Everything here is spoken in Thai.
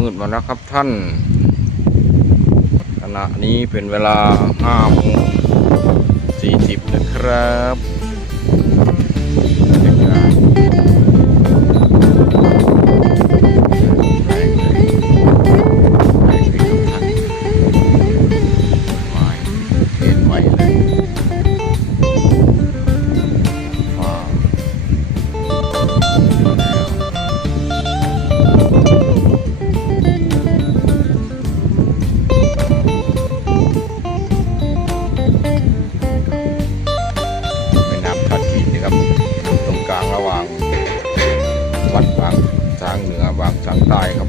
มืดมาแล้วครับท่าน ขณะนี้เป็นเวลา5โมง40นะครับเห็นไวเลยับ ตรงกลางระหว่างวัดบางช้างเหนือบางช้างใต้ครับ